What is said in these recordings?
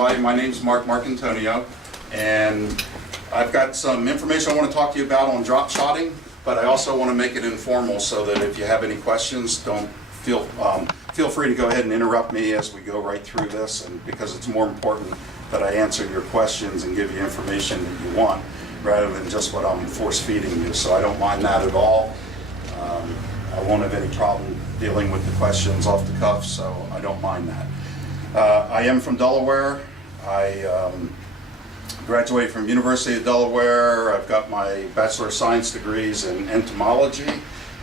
everybody. My name is Marc Marcantonio, and I've got some information I want to talk to you about on drop shotting, but I also want to make it informal so that if you have any questions, don't feel free to go ahead and interrupt me as we go right through this, and because it's more important that I answer your questions and give you information that you want rather than just what I'm force feeding you. So I don't mind that at all. I won't have any problem dealing with the questions off the cuff, so I don't mind that. I am from Delaware. I graduated from University of Delaware. I've got my Bachelor of Science degrees in entomology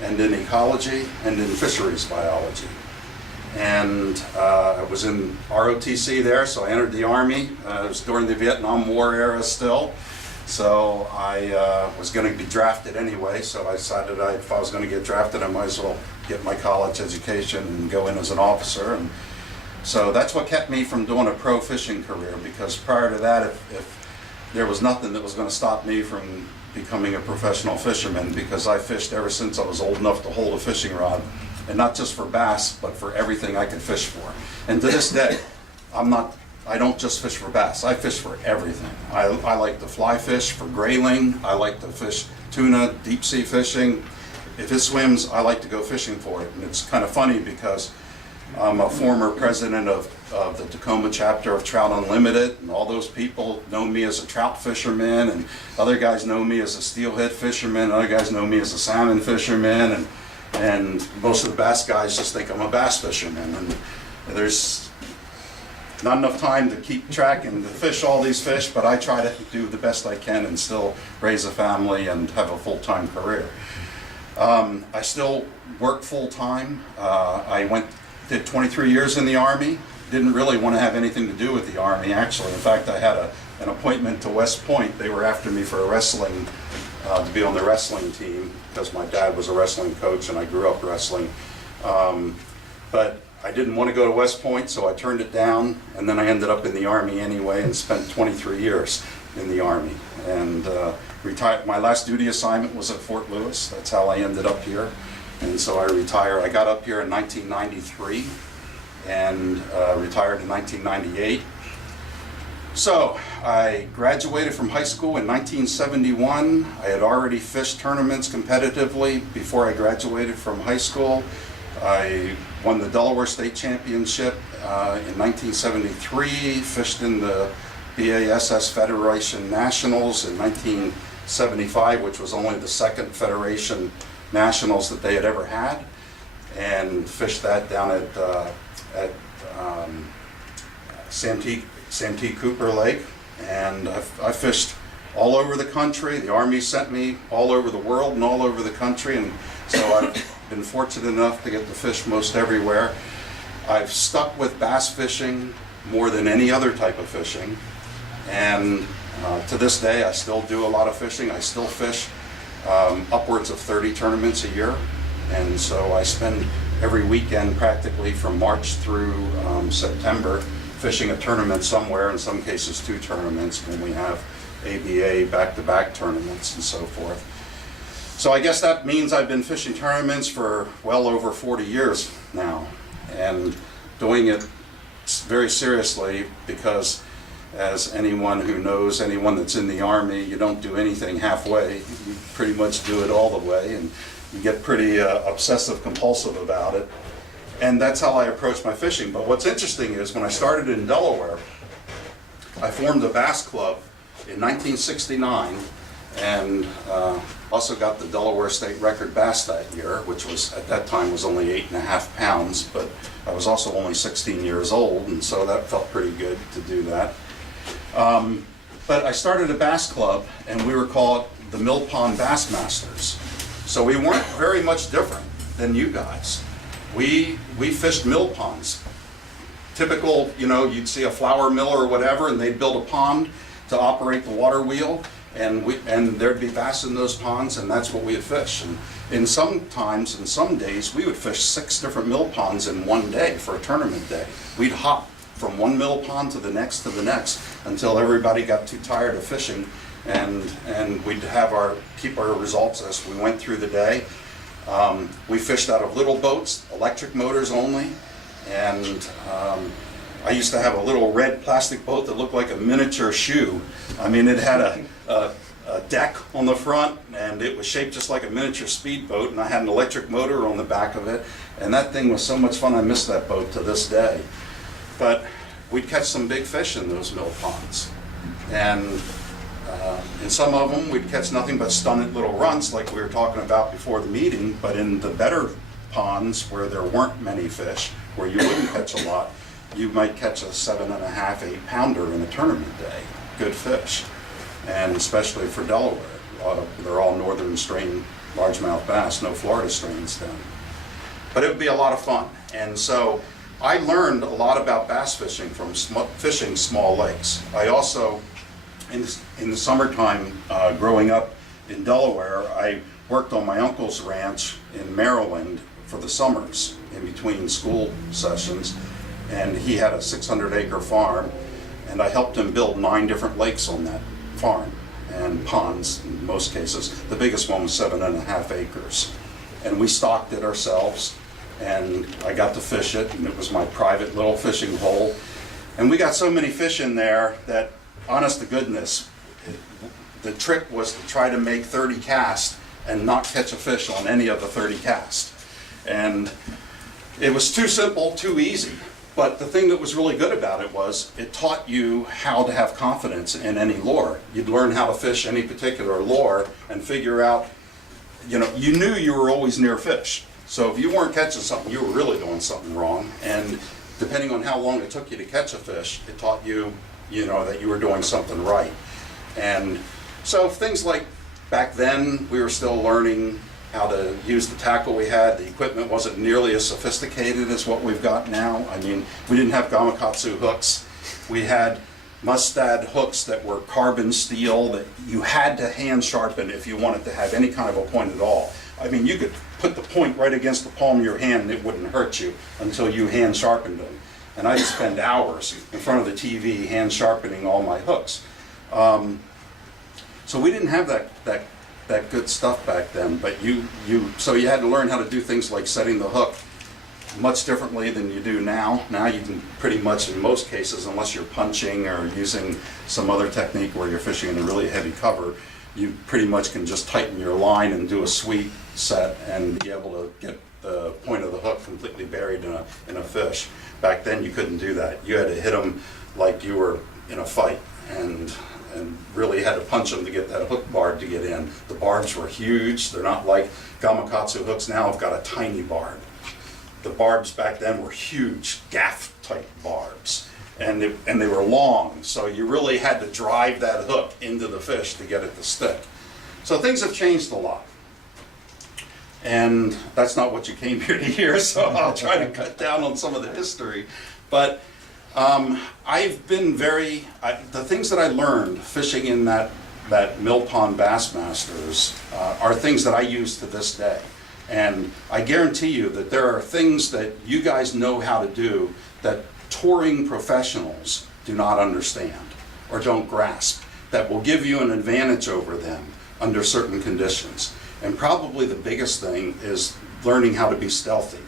and in ecology and in fisheries biology. And I was in ROTC there, so I entered the Army. It was during the Vietnam War era still. So I was going to be drafted anyway, so I decided if I was going to get drafted, I might as well get my college education and go in as an officer. And so that's what kept me from doing a pro fishing career, because prior to that, if there was nothing that was going to stop me from becoming a professional fisherman, because I fished ever since I was old enough to hold a fishing rod, and not just for bass, but for everything I could fish for. And to this day, I don't just fish for bass, I fish for everything. I like to fly fish for grayling, I like to fish tuna, deep sea fishing. If it swims, I like to go fishing for it. And it's kind of funny because I'm a former president of the Tacoma chapter of Trout Unlimited, and all those people know me as a trout fisherman, and other guys know me as a steelhead fisherman, other guys know me as a salmon fisherman, and most of the bass guys just think I'm a bass fisherman. And there's not enough time to keep track and to fish all these fish, but I try to do the best I can and still raise a family and have a full-time career. I still work full-time. I did 23 years in the Army. Didn't really want to have anything to do with the Army, actually. In fact, I had an appointment to West Point. They were after me for to be on the wrestling team, because my dad was a wrestling coach and I grew up wrestling. But I didn't want to go to West Point, so I turned it down, and then I ended up in the Army anyway and spent 23 years in the Army. And retired. My last duty assignment was at Fort Lewis. That's how I ended up here. And so I retired. I got up here in 1993 and retired in 1998. So I graduated from high school in 1971. I had already fished tournaments competitively before I graduated from high school. I won the Delaware State Championship in 1973, fished in the b.a.s.s. Federation Nationals in 1975, which was only the second Federation Nationals that they had ever had, and fished that down at Santee Cooper Lake. And I fished all over the country. The Army sent me all over the world and all over the country, and so I've been fortunate enough to get to fish most everywhere. I've stuck with bass fishing more than any other type of fishing, and to this day I still do a lot of fishing. I still fish upwards of 30 tournaments a year, and so I spend every weekend practically from March through September fishing a tournament somewhere, in some cases 2 tournaments when we have ABA back-to-back tournaments and so forth. So I guess that means I've been fishing tournaments for well over 40 years now, and doing it very seriously, because as anyone who knows, anyone that's in the Army, you don't do anything halfway. You pretty much do it all the way, and you get pretty obsessive compulsive about it. And that's how I approach my fishing. But what's interesting is when I started in Delaware, I formed a bass club in 1969, and also got the Delaware State record bass that year, which was at that time was only 8.5 pounds, but I was also only 16 years old, and so that felt pretty good to do that. But I started a bass club, and we were called the Mill Pond Bass Masters. So we weren't very much different than you guys. We fished mill ponds. Typical, you'd see a flour mill or whatever, and they'd build a pond to operate the water wheel, and there'd be bass in those ponds, and that's what we'd fish. And in some days, we would fish 6 different mill ponds in one day for a tournament day. We'd hop from one mill pond to the next until everybody got too tired of fishing, and we'd keep our results as we went through the day. We fished out of little boats, electric motors only, and I used to have a little red plastic boat that looked like a miniature shoe. I mean, it had a deck on the front, and it was shaped just like a miniature speedboat, and I had an electric motor on the back of it, and that thing was so much fun. I miss that boat to this day. But we'd catch some big fish in those mill ponds, and in some of them we'd catch nothing but stunted little runts like we were talking about before the meeting. But in the better ponds where there weren't many fish, where you wouldn't catch a lot, you might catch a 7.5, 8 pounder in a tournament day. Good fish. And especially for Delaware, they're all northern strain largemouth bass, no Florida strains then. But it would be a lot of fun. And so I learned a lot about bass fishing from fishing small lakes. I also, in the summertime, growing up in Delaware, I worked on my uncle's ranch in Maryland for the summers in between school sessions. And he had a 600-acre farm, and I helped him build 9 different lakes on that farm, and ponds in most cases. The biggest one was 7.5 acres. And we stocked it ourselves, and I got to fish it, and it was my private little fishing hole. And we got so many fish in there that, honest to goodness, the trick was to try to make 30 casts and not catch a fish on any of the 30 casts. And it was too simple, too easy. But the thing that was really good about it was it taught you how to have confidence in any lure. You'd learn how to fish any particular lure and figure out, you knew you were always near fish. So if you weren't catching something, you were really doing something wrong. And depending on how long it took you to catch a fish, it taught you, that you were doing something right. And so things like back then, we were still learning how to use the tackle we had. The equipment wasn't nearly as sophisticated as what we've got now. I mean, we didn't have gamakatsu hooks. We had Mustad hooks that were carbon steel that you had to hand sharpen if you wanted to have any kind of a point at all. I mean, you could put the point right against the palm of your hand and it wouldn't hurt you until you hand sharpened them. And I'd spend hours in front of the TV hand sharpening all my hooks. So we didn't have that good stuff back then, but so you had to learn how to do things like setting the hook much differently than you do now. Now you can pretty much, in most cases, unless you're punching or using some other technique where you're fishing in a really heavy cover, you pretty much can just tighten your line and do a sweep set and be able to get the point of the hook completely buried in a fish. Back then you couldn't do that. You had to hit them like you were in a fight, and really had to punch them to get that hook barb to get in. The barbs were huge. They're not like gamakatsu hooks now have got a tiny barb. The barbs back then were huge, gaff type barbs. And they were long, so you really had to drive that hook into the fish to get it to stick. So things have changed a lot. And that's not what you came here to hear, so I'll try to cut down on some of the history. But I've been the things that I learned fishing in that Mill Pond Bassmasters are things that I use to this day. And I guarantee you that there are things that you guys know how to do that touring professionals do not understand or don't grasp, that will give you an advantage over them under certain conditions. And probably the biggest thing is learning how to be stealthy,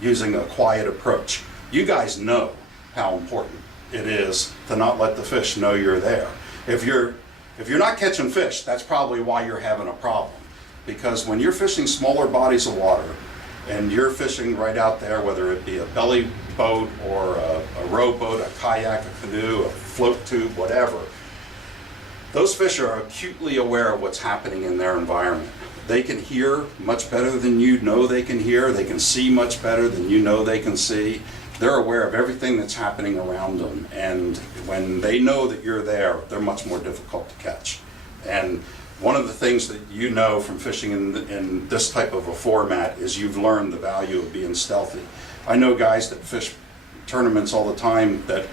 using a quiet approach. You guys know how important it is to not let the fish know you're there. If you're not catching fish, that's probably why you're having a problem. Because when you're fishing smaller bodies of water, and you're fishing right out there, whether it be a belly boat or a rowboat, a kayak, a canoe, a float tube, whatever, those fish are acutely aware of what's happening in their environment. They can hear much better than you know they can hear. They can see much better than you know they can see. They're aware of everything that's happening around them. And when they know that you're there, they're much more difficult to catch. And one of the things that you know from fishing in this type of a format is you've learned the value of being stealthy. I know guys that fish tournaments all the time that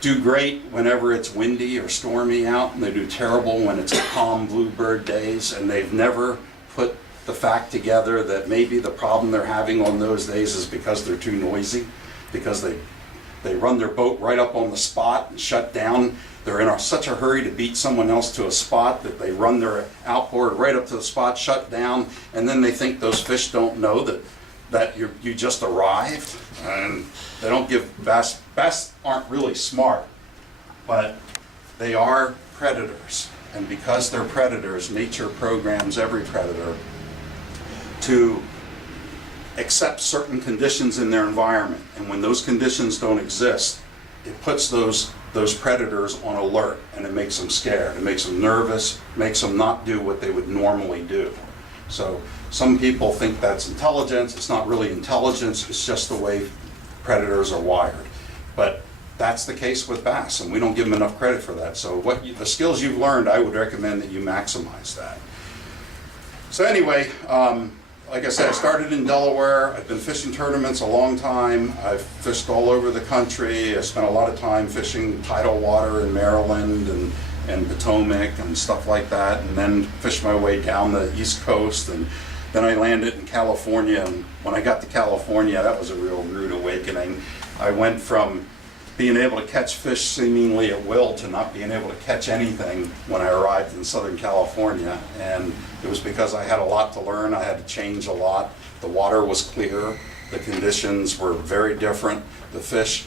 do great whenever it's windy or stormy out, and they do terrible when it's calm bluebird days, and they've never put the fact together that maybe the problem they're having on those days is because they're too noisy, because they run their boat right up on the spot and shut down. They're in such a hurry to beat someone else to a spot that they run their outboard right up to the spot, shut down, and then they think those fish don't know that that you just arrived, and they don't give bass aren't really smart, but they are predators. And because they're predators, nature programs every predator to accept certain conditions in their environment. And when those conditions don't exist, it puts those predators on alert, and it makes them scared, it makes them nervous, makes them not do what they would normally do. So some people think that's intelligence. It's not really intelligence, it's just the way predators are wired. But that's the case with bass, and we don't give them enough credit for that. So the skills you've learned, I would recommend that you maximize that. So anyway, like I said, I started in Delaware. I've been fishing tournaments a long time. I've fished all over the country. I spent a lot of time fishing tidal water in Maryland and Potomac and stuff like that, and then fished my way down the East Coast, and then I landed in California. And when I got to California, that was a real rude awakening. I went from being able to catch fish seemingly at will to not being able to catch anything when I arrived in Southern California. And it was because I had a lot to learn. I had to change a lot. The water was clear. The conditions were very different. The fish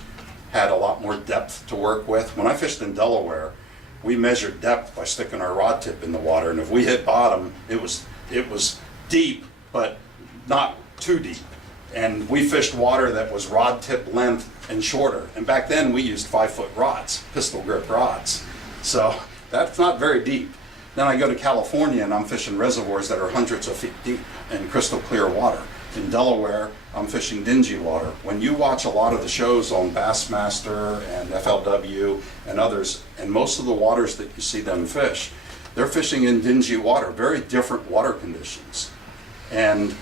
had a lot more depth to work with. When I fished in Delaware, we measured depth by sticking our rod tip in the water. And if we hit bottom, it was deep, but not too deep. And we fished water that was rod tip length and shorter. And back then we used 5-foot rods, pistol grip rods. So that's not very deep. Then I go to California and I'm fishing reservoirs that are hundreds of feet deep and crystal clear water. In Delaware, I'm fishing dingy water. When you watch a lot of the shows on Bassmaster and FLW and others, and most of the waters that you see them fish, they're fishing in dingy water, very different water conditions. And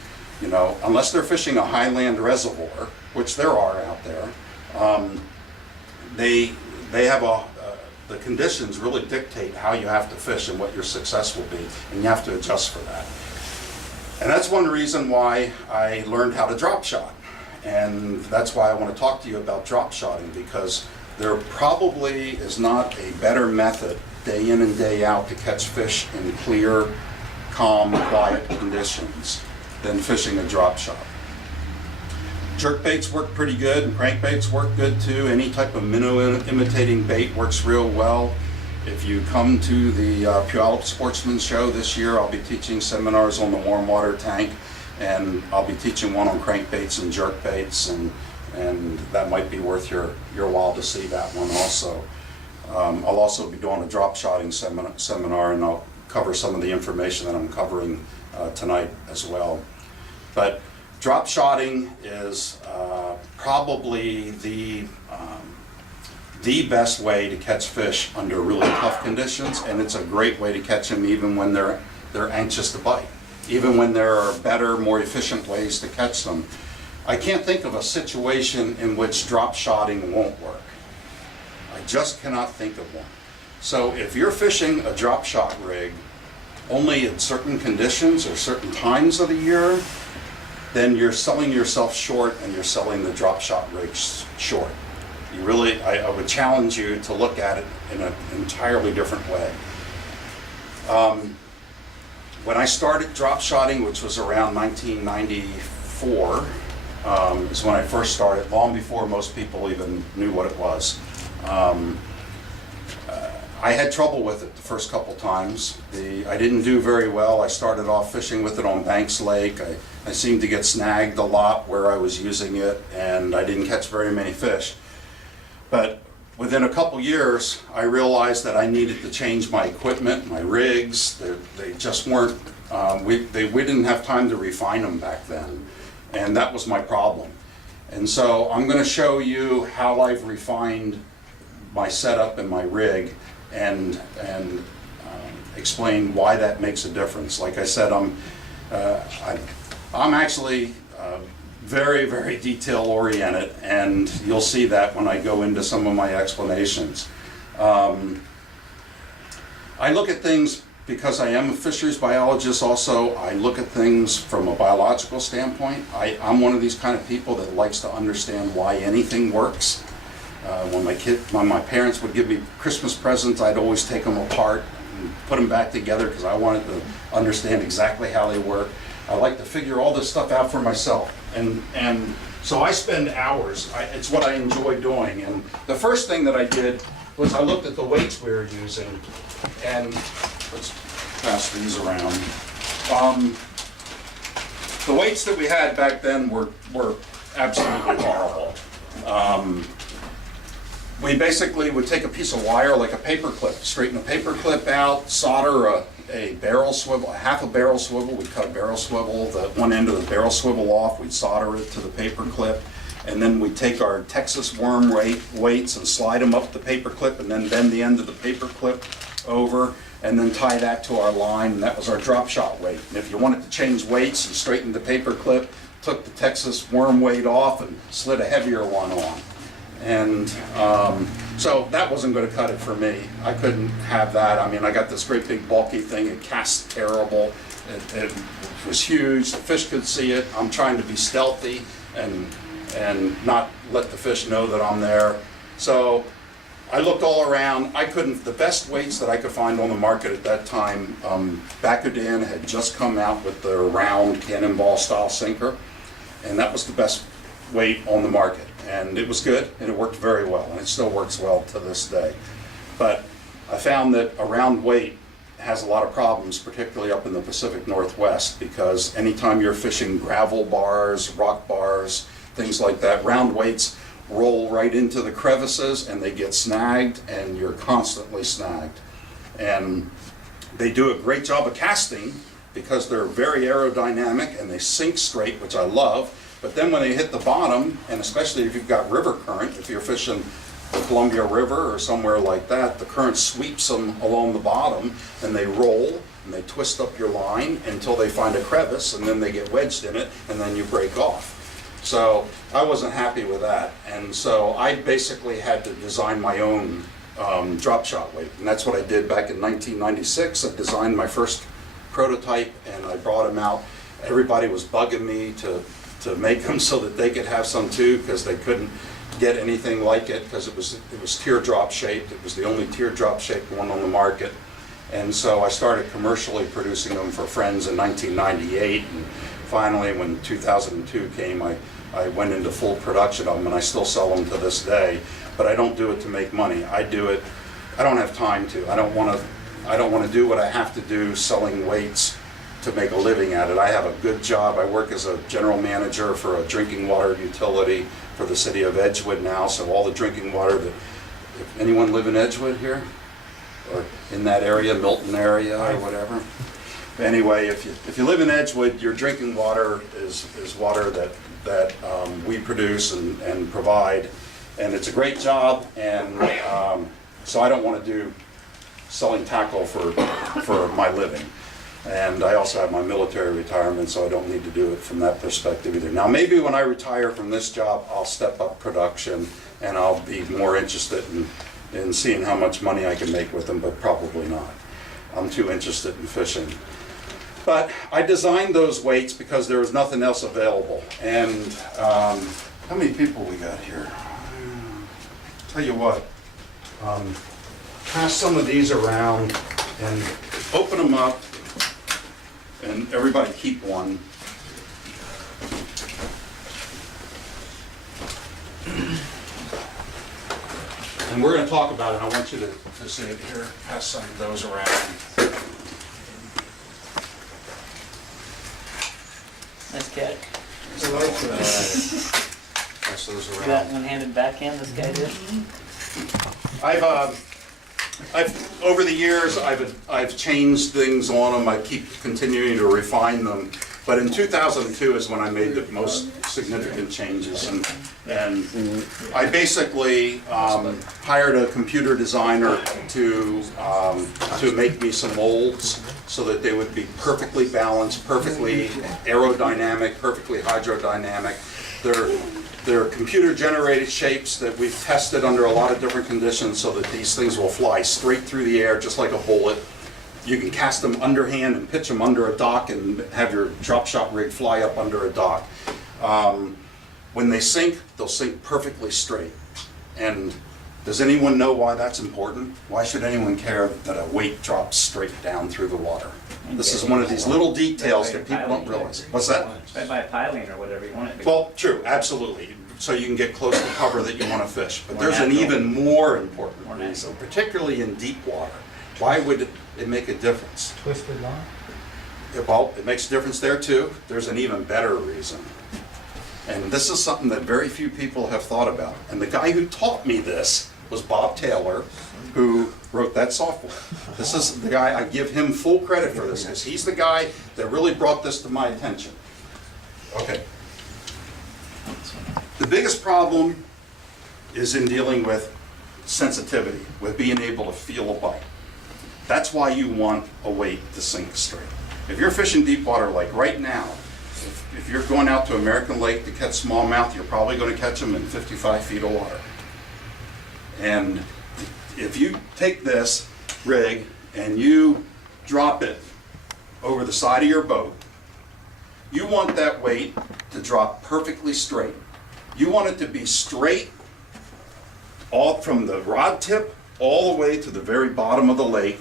you know, unless they're fishing a highland reservoir, which there are out there, they have the conditions really dictate how you have to fish and what your success will be, and you have to adjust for that. And that's one reason why I learned how to drop shot. And that's why I want to talk to you about drop shotting, because there probably is not a better method day in and day out to catch fish in clear, calm, quiet conditions than fishing a drop shot. Jerk baits work pretty good, and crankbaits work good too. Any type of minnow imitating bait works real well. If you come to the Puyallup Sportsman Show this year, I'll be teaching seminars on the warm water tank, and I'll be teaching one on crankbaits and jerk baits, and that might be worth your while to see that one also. I'll also be doing a drop shotting seminar, and I'll cover some of the information that I'm covering tonight as well. But drop shotting is probably the best way to catch fish under really tough conditions, and it's a great way to catch them even when they're anxious to bite, even when there are better, more efficient ways to catch them. I can't think of a situation in which drop shotting won't work. I just cannot think of one. So if you're fishing a drop shot rig only in certain conditions or certain times of the year, then you're selling yourself short, and you're selling the drop shot rigs short. You really, I would challenge you to look at it in an entirely different way. When I started drop shotting, which was around 1994, is when I first started, long before most people even knew what it was. I had trouble with it the first couple times. I didn't do very well. I started off fishing with it on Banks Lake. I seemed to get snagged a lot where I was using it, and I didn't catch very many fish. But within a couple years, I realized that I needed to change my equipment, my rigs. They just weren't, we didn't have time to refine them back then, and that was my problem. And so I'm going to show you how I've refined my setup and my rig, and explain why that makes a difference. Like I said, I'm actually very, very detail oriented, and you'll see that when I go into some of my explanations. I look at things because I am a fisheries biologist also. I look at things from a biological standpoint. I'm one of these kind of people that likes to understand why anything works. When my parents would give me Christmas presents, I'd always take them apart and put them back together because I wanted to understand exactly how they work. I like to figure all this stuff out for myself. And so I spend hours. It's what I enjoy doing. And the first thing that I did was I looked at the weights we were using. And let's pass these around. The weights that we had back then were absolutely horrible. We basically would take a piece of wire, like a paper clip, straighten a paper clip out, solder a barrel swivel, half a barrel swivel. We'd cut barrel swivel, the one end of the barrel swivel off, we'd solder it to the paper clip, and then we'd take our Texas worm weights and slide them up the paper clip, and then bend the end of the paper clip over, and then tie that to our line, and that was our drop shot weight. And if you wanted to change weights and straighten the paper clip, took the Texas worm weight off and slid a heavier one on. And so that wasn't going to cut it for me. I couldn't have that. I mean, I got this great big bulky thing. It cast terrible. It was huge. The fish could see it. I'm trying to be stealthy and not let the fish know that I'm there. So I looked all around. I couldn't. The best weights that I could find on the market at that time, Bakudan had just come out with their round cannonball style sinker, and that was the best weight on the market. And it was good, and it worked very well, and it still works well to this day. But I found that a round weight has a lot of problems, particularly up in the Pacific Northwest, because anytime you're fishing gravel bars, rock bars, things like that, round weights roll right into the crevices and they get snagged, and you're constantly snagged. And they do a great job of casting because they're very aerodynamic and they sink straight, which I love. But then when they hit the bottom, and especially if you've got river current, if you're fishing the Columbia River or somewhere like that, the current sweeps them along the bottom, and they roll and they twist up your line until they find a crevice, and then they get wedged in it, and then you break off. So I wasn't happy with that, and so I basically had to design my own drop shot weight, and that's what I did back in 1996. I designed my first prototype, and I brought them out. Everybody was bugging me to make them so that they could have some too, because they couldn't get anything like it, because it was teardrop shaped. It was the only teardrop shaped one on the market. And so I started commercially producing them for friends in 1998, and finally when 2002 came, I went into full production of them, and I still sell them to this day. But I don't do it to make money. I do it, I don't have time to. I don't want to do what I have to do selling weights to make a living at it. I have a good job. I work as a general manager for a drinking water utility for the city of Edgewood now, so all the drinking water that, if anyone live in Edgewood here? Or in that area, Milton area or whatever? Anyway, if you live in Edgewood, your drinking water is water that we produce and provide, and it's a great job, and so I don't want to do selling tackle for my living. And I also have my military retirement, so I don't need to do it from that perspective either. Now, maybe when I retire from this job, I'll step up production, and I'll be more interested in seeing how much money I can make with them, but probably not. I'm too interested in fishing. But I designed those weights because there was nothing else available. And how many people we got here? Tell you what, pass some of these around and open them up. And everybody keep one. And we're going to talk about it. I want you to see it here. Pass some of those around. Nice catch. Pass those You around. got one handed backhand, this guy did? I've over the years I've changed things on them. I keep continuing to refine them. But in 2002 is when I made the most significant changes, and I basically hired a computer designer to make me some molds so that they would be perfectly balanced, perfectly aerodynamic, perfectly hydrodynamic. They're computer-generated shapes that we've tested under a lot of different conditions so that these things will fly straight through the air just like a bullet. You can cast them underhand and pitch them under a dock and have your drop shot rig fly up under a dock. When they sink, they'll sink perfectly straight. And Does anyone know why that's important? Why should anyone care that a weight drops straight down through the water? This is one of these little details that people don't realize. What's that? Right by a piling or whatever you want it to be. Well, true, absolutely. So you can get close to cover that you want to fish. But there's an even more important reason, particularly in deep water. Why would it make a difference? Twisted line? Well, it makes a difference there too. There's an even better reason. And this is something that very few people have thought about. And the guy who taught me this was Bob Taylor, who wrote that software. This is the guy, I give him full credit for this, because he's the guy that really brought this to my attention. Okay. The biggest problem is in dealing with sensitivity, with being able to feel a bite. That's why you want a weight to sink straight. If you're fishing deep water, like right now, if you're going out to American Lake to catch smallmouth, you're probably going to catch them in 55 feet of water. And if you take this rig and you drop it over the side of your boat, you want that weight to drop perfectly straight. You want it to be straight all from the rod tip all the way to the very bottom of the lake,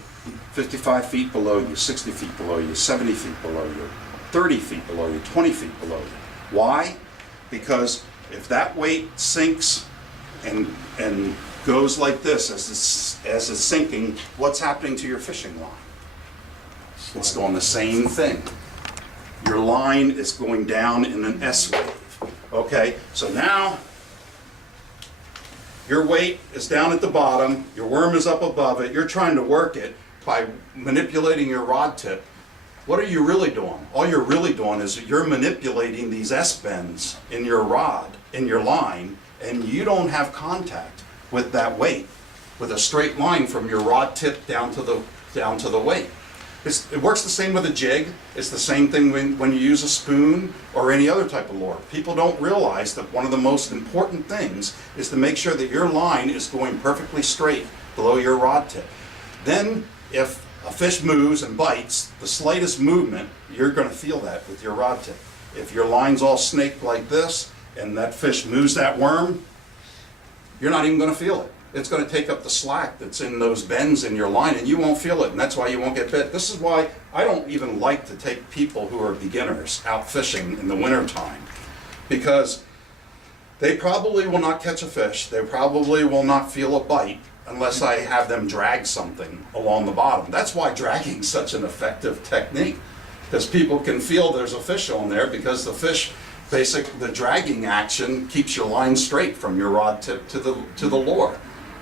55 feet below you, 60 feet below you, 70 feet below you, 30 feet below you, 20 feet below you. Why? Because if that weight sinks and goes like this as it's sinking, what's happening to your fishing line? It's doing the same thing. Your line is going down in an S wave. Okay, so now your weight is down at the bottom, your worm is up above it, you're trying to work it by manipulating your rod tip. What are you really doing? All you're really doing is you're manipulating these S-bends in your rod, in your line, and you don't have contact with that weight, with a straight line from your rod tip down to the weight. It works the same with a jig. It's the same thing when you use a spoon or any other type of lure. People don't realize that one of the most important things is to make sure that your line is going perfectly straight below your rod tip. Then if a fish moves and bites, the slightest movement, you're going to feel that with your rod tip. If your line's all snaked like this and that fish moves that worm, you're not even going to feel it. It's going to take up the slack that's in those bends in your line, and you won't feel it, and that's why you won't get bit. This is why I don't even like to take people who are beginners out fishing in the wintertime, because they probably will not catch a fish, they probably will not feel a bite unless I have them drag something along the bottom. That's why dragging is such an effective technique, because people can feel there's a fish on there, because the fish, the dragging action keeps your line straight from your rod tip to the lure.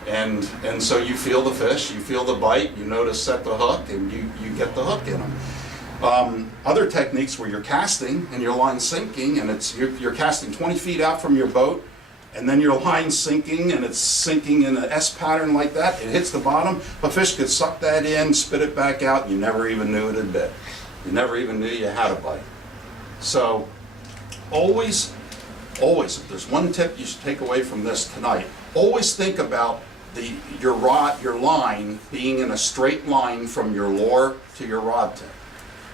And so you feel the fish, you feel the bite, you know to set the hook, and you get the hook in them. Other techniques where you're casting and your line's sinking, and you're casting 20 feet out from your boat, and then your line's sinking, and it's sinking in an S pattern like that. It hits the bottom, a fish could suck that in, spit it back out, and you never even knew it had bit. You never even knew you had a bite. So always, if there's one tip you should take away from this tonight, always think about your line being in a straight line from your lure to your rod tip.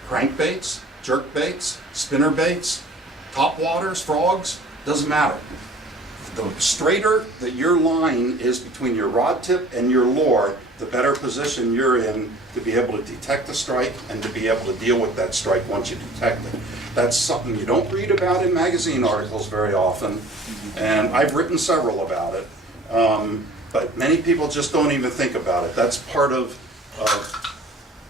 Crankbaits, jerkbaits, spinnerbaits, topwaters, frogs, doesn't matter. The straighter that your line is between your rod tip and your lure, the better position you're in to be able to detect a strike and to be able to deal with that strike once you detect it. That's something you don't read about in magazine articles very often, and I've written several about it. But many people just don't even think about it. That's part of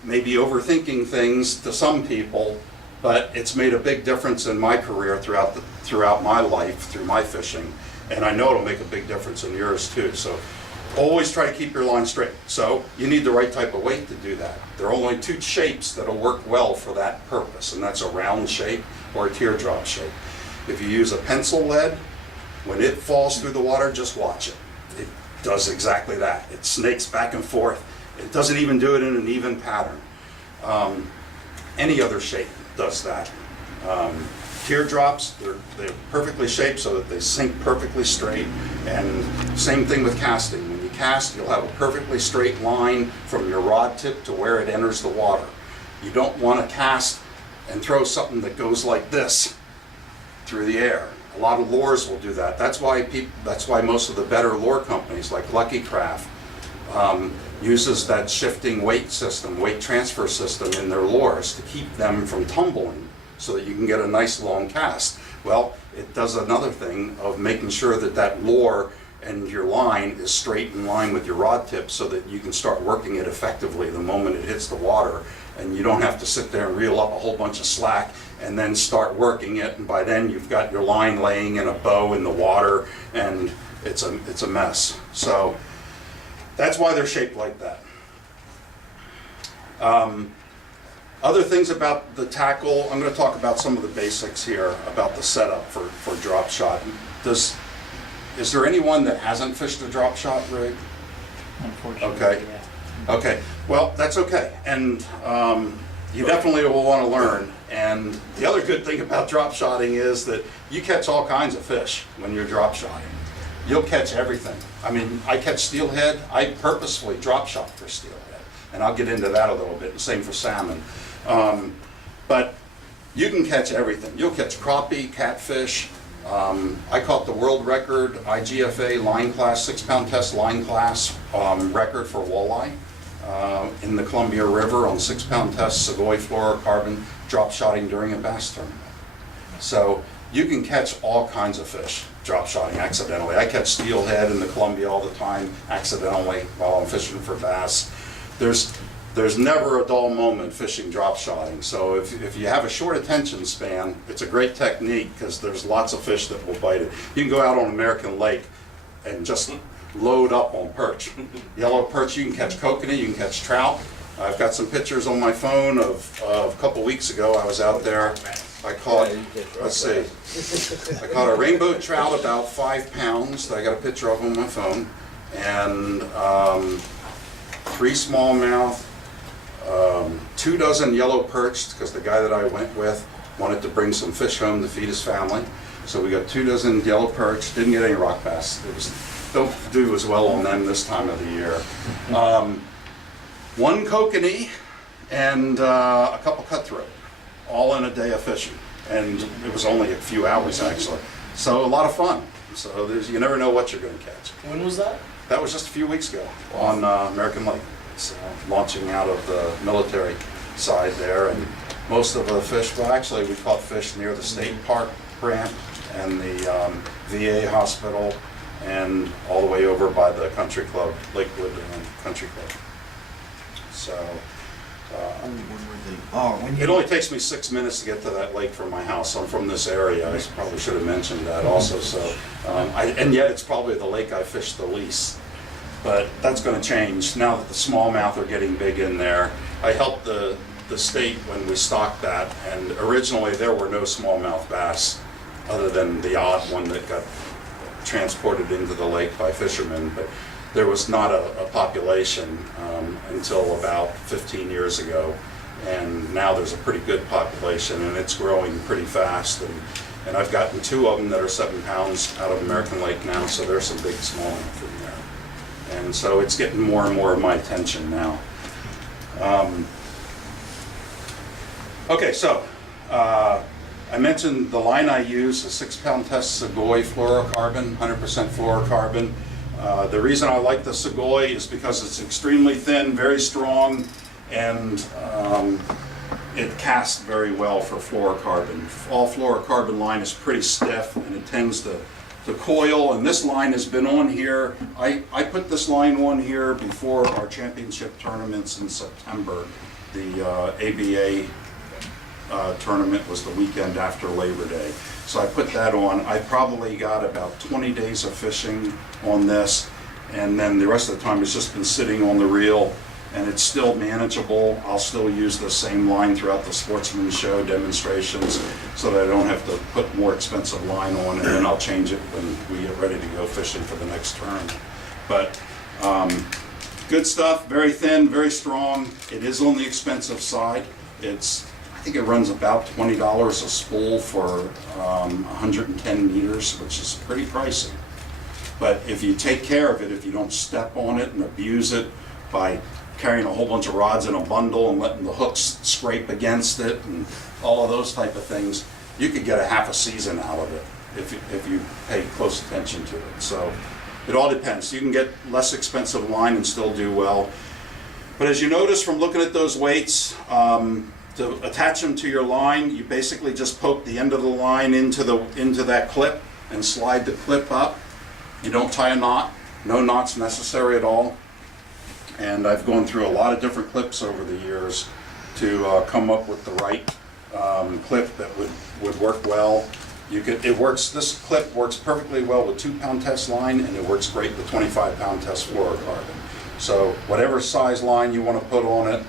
maybe overthinking things to some people, but it's made a big difference in my career throughout my life, through my fishing, and I know it'll make a big difference in yours too. So always try to keep your line straight. So you need the right type of weight to do that. There are only two shapes that'll work well for that purpose, and that's a round shape or a teardrop shape. If you use a pencil lead, when it falls through the water, just watch it. It does exactly that. It snakes back and forth. It doesn't even do it in an even pattern. Any other shape does that. Teardrops, they're perfectly shaped so that they sink perfectly straight. And same thing with casting. When you cast, you'll have a perfectly straight line from your rod tip to where it enters the water. You don't want to cast and throw something that goes like this through the air. A lot of lures will do that. That's why most of the better lure companies like Lucky Craft uses that shifting weight system, weight transfer system in their lures to keep them from tumbling so that you can get a nice long cast. Well, it does another thing of making sure that that lure and your line is straight in line with your rod tip so that you can start working it effectively the moment it hits the water, and you don't have to sit there and reel up a whole bunch of slack and then start working it, and by then you've got your line laying in a bow in the water, and it's a mess. So that's why they're shaped like that. Other things about the tackle, I'm going to talk about some of the basics here about the setup for drop shot. Is there anyone that hasn't fished a drop shot rig? Unfortunately, Okay. yeah. Okay, well, that's okay, and you definitely will want to learn. And the other good thing about drop shotting is that you catch all kinds of fish when you're drop shotting. You'll catch everything. I mean, I catch steelhead. I purposefully drop shot for steelhead, and I'll get into that a little bit, and same for salmon. But you can catch everything. You'll catch crappie, catfish. I caught the world record IGFA line class, 6-pound test line class record for walleye in the Columbia River on 6-pound test Segoy fluorocarbon drop shotting during a bass tournament. So you can catch all kinds of fish drop shotting accidentally. I catch steelhead in the Columbia all the time accidentally while I'm fishing for bass. There's never a dull moment fishing drop shotting. So if you have a short attention span, it's a great technique because there's lots of fish that will bite it. You can go out on American Lake and just load up on perch. Yellow perch, you can catch kokanee, you can catch trout. I've got some pictures on my phone of a couple weeks ago. I was out there. I caught, let's see, I caught a rainbow trout about 5 pounds that I got a picture of on my phone, and 3 smallmouth, 2 dozen yellow perch, because the guy that I went with wanted to bring some fish home to feed his family. So we got 2 dozen yellow perch, didn't get any rock bass. Don't do as well on them this time of the year. 1 kokanee and a couple cutthroat, all in a day of fishing. And it was only a few hours actually. So a lot of fun. So you never know what you're going to catch. When was that? That was just a few weeks ago on American Lake. So launching out of the military side there, and most of the fish, well actually we caught fish near the state park ramp and the VA hospital and all the way over by the country club, Lakewood Country Club. So it only takes me 6 minutes to get to that lake from my house. I'm from this area. I probably should have mentioned that also. So, and yet it's probably the lake I fished the least. But that's going to change now that the smallmouth are getting big in there. I helped the state when we stocked that, and originally there were no smallmouth bass other than the odd one that got transported into the lake by fishermen. But there was not a population until about 15 years ago, and now there's a pretty good population, and it's growing pretty fast. And I've gotten 2 of them that are 7 pounds out of American Lake now, so there's some big smallmouth in there. And so it's getting more and more of my attention now. Okay, so I mentioned the line I use, a 6-pound test Segoy fluorocarbon, 100% fluorocarbon. The reason I like the Segoy is because it's extremely thin, very strong, and it casts very well for fluorocarbon. All fluorocarbon line is pretty stiff, and it tends to coil, and this line has been on here. I put this line on here before our championship tournaments in September. The ABA tournament was the weekend after Labor Day. So I put that on. I probably got about 20 days of fishing on this, and then the rest of the time it's just been sitting on the reel, and it's still manageable. I'll still use the same line throughout the Sportsman Show demonstrations so that I don't have to put more expensive line on, and then I'll change it when we get ready to go fishing for the next turn. But good stuff, very thin, very strong. It is on the expensive side. I think it runs about $20 a spool for 110 meters, which is pretty pricey. But if you take care of it, if you don't step on it and abuse it by carrying a whole bunch of rods in a bundle and letting the hooks scrape against it and all of those type of things, you could get a half a season out of it. if you pay close attention to it. So it all depends. You can get less expensive line and still do well. But as you notice from looking at those weights, to attach them to your line, you basically just poke the end of the line into that clip and slide the clip up. You don't tie a knot. No knots necessary at all. And I've gone through a lot of different clips over the years to come up with the right clip that would work well. This clip works perfectly well with 2-pound test line, and it works great with 25-pound test fluorocarbon. So whatever size line you want to put on it,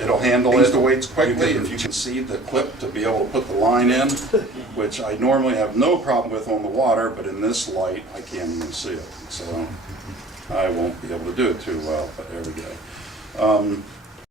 it'll handle the weights quickly. If you can see the clip to be able to put the line in, which I normally have no problem with on the water, but in this light I can't even see it. So I won't be able to do it too well, but there we go.